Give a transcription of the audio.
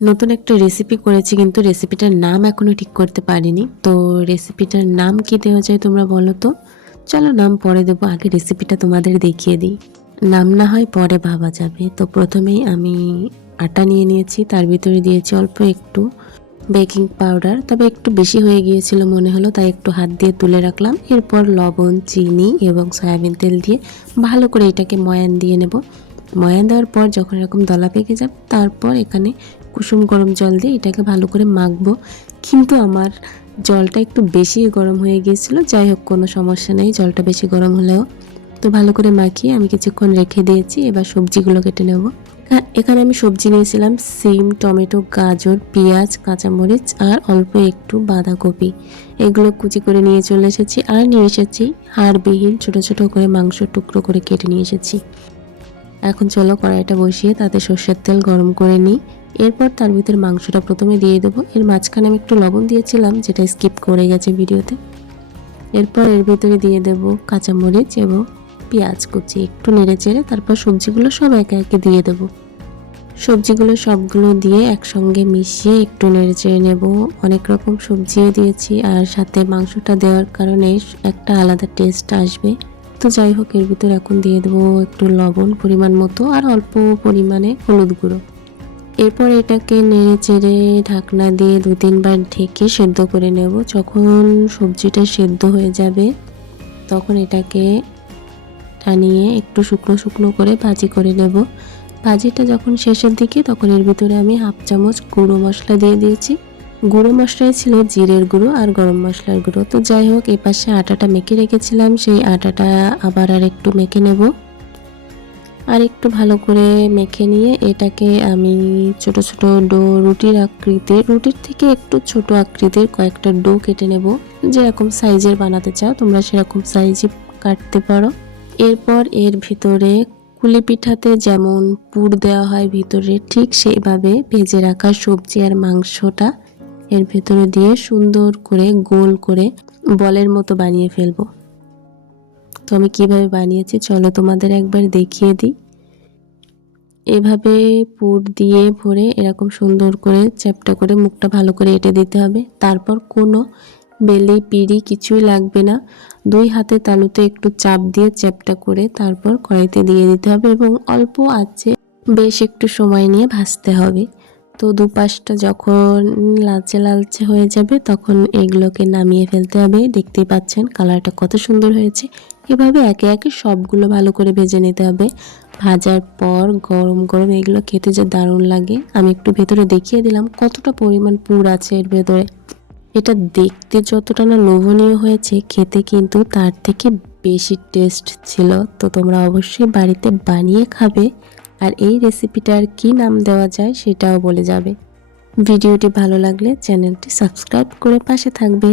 নতুন একটা রেসিপি করেছি, কিন্তু রেসিপিটার নাম এখনো ঠিক করতে পারিনি। তো রেসিপিটার নাম কি দেওয়া যায় তোমরা বলো তো? চলো নাম পরে দেবো, আগে রেসিপিটা তোমাদের দেখিয়ে দিই। নাম না হয় পরে ভাবা যাবে। তো প্রথমেই আমি আটা নিয়ে নিয়েছি, তার ভিতরে দিয়েছি অল্প একটু বেকিং পাউডার, তবে একটু বেশি হয়ে গিয়েছিল মনে হলো, তাই একটু হাত দিয়ে তুলে রাখলাম। এরপর লবণ, চিনি এবং সয়াবিন তেল দিয়ে ভালো করে এটাকে ময়ান দিয়ে নেব। ময়ান দেওয়ার পর যখন এরকম দলা পেকে যাবে, তারপর এখানে কুসুম গরম জল দিয়ে এটাকে ভালো করে মাখবো। কিন্তু আমার জলটা একটু বেশি গরম হয়ে গিয়েছিল, যাই হোক কোনো সমস্যা নেই জলটা বেশি গরম হলেও। তো ভালো করে মাখিয়ে আমি কিছুক্ষণ রেখে দিয়েছি। এবার সবজিগুলো কেটে নেব। এখানে আমি সবজি নিয়েছিলাম সিম, টমেটো, গাজর, পেঁয়াজ, কাঁচামরিচ আর অল্প একটু বাঁধাকপি। এগুলো কুচি করে নিয়ে চলে এসেছি। আর নিয়ে এসেছি হাড়বিহীন ছোট ছোট করে মাংসের টুকরো করে কেটে নিয়ে এসেছি। এখন চলো কড়াইটা বসিয়ে তাতে সর্ষের তেল গরম করে নিই। এরপর তার ভিতরে মাংসটা প্রথমে দিয়ে দেবো। এর মাঝখানে আমি একটু লবণ দিয়েছিলাম, যেটা স্কিপ করে গেছে ভিডিওতে। এরপর এর ভিতরে দিয়ে দেব কাঁচামরিচ এবং পেঁয়াজ কুচি, একটু নেড়ে চেড়ে তারপর সবজিগুলো সব একে একে দিয়ে দেব। সবজিগুলো সবগুলো দিয়ে একসঙ্গে মিশিয়ে একটু নেড়ে চেড়ে নেব। অনেক রকম সবজিও দিয়েছি, আর সাথে মাংসটা দেওয়ার কারণে একটা আলাদা টেস্ট আসবে। তো যাই হোক, এর ভিতরে এখন দিয়ে দেবো একটু লবণ পরিমাণ মতো আর অল্প পরিমাণে হলুদ গুঁড়ো। এরপর এটাকে নেড়ে চেড়ে ঢাকনা দিয়ে 2-3 বার ঢেকে সেদ্ধ করে নেব। যখন সবজিটা সেদ্ধ হয়ে যাবে তখন এটাকে টানিয়ে একটু শুকনো শুকনো করে ভাজি করে নেব। ভাজিটা যখন শেষের দিকে, তখন এর ভিতরে আমি 1/2 চামচ গুঁড়ো মশলা দিয়ে দিয়েছি। গুঁড়ো মশলায় ছিল জিরের গুঁড়ো আর গরম মশলার গুঁড়ো। তো যাই হোক, এই পাশে আটাটা মেখে রেখেছিলাম, সেই আটাটা আবার আর একটু মেখে নেব। আর একটু ভালো করে মেখে নিয়ে এটাকে আমি ছোট ছোট ডো, রুটির থেকে একটু ছোট আকৃতির কয়েকটা ডো কেটে নেব। যেরকম সাইজের বানাতে চাও তোমরা সেরকম সাইজে কাটতে পারো। এরপর এর ভিতরে কুলি পিঠাতে যেমন পুর দেওয়া হয় ভিতরে, ঠিক সেইভাবে ভেজে রাখা সবজি আর মাংসটা এর ভেতরে দিয়ে সুন্দর করে গোল করে বলের মতো বানিয়ে ফেলবো। তো আমি কিভাবে বানিয়েছি চলো তোমাদের একবার দেখিয়ে দিই। এভাবে পুর দিয়ে ভরে এরকম সুন্দর করে চ্যাপ্টা করে মুখটা ভালো করে এঁটে দিতে হবে। তারপর কোনো বেলি পিঁড়ি কিছুই লাগবে না, 2 হাতে তালুতে একটু চাপ দিয়ে চ্যাপ্টা করে তারপর কড়াইতে দিয়ে দিতে হবে এবং অল্প আঁচে বেশ একটু সময় নিয়ে ভাজতে হবে। তো দুপাশটা যখন লালচে লালচে হয়ে যাবে তখন এগুলোকে নামিয়ে ফেলতে হবে। দেখতেই পাচ্ছেন কালারটা কত সুন্দর হয়েছে। এভাবে একে একে সবগুলো ভালো করে ভেজে নিতে হবে। ভাজার পর গরম গরম এগুলো খেতে যে দারুণ লাগে। আমি একটু ভেতরে দেখিয়ে দিলাম কতটা পরিমাণ পুর আছে এর ভেতরে। এটা দেখতে যতটা না লোভনীয় হয়েছে, খেতে কিন্তু তার থেকে বেশি টেস্ট ছিল। তো তোমরা অবশ্যই বাড়িতে বানিয়ে খাবে, আর এই রেসিপিটার কি নাম দেওয়া যায় সেটাও বলে যাবে। ভিডিওটি ভালো লাগলে চ্যানেলটি সাবস্ক্রাইব করে পাশে থাকবে।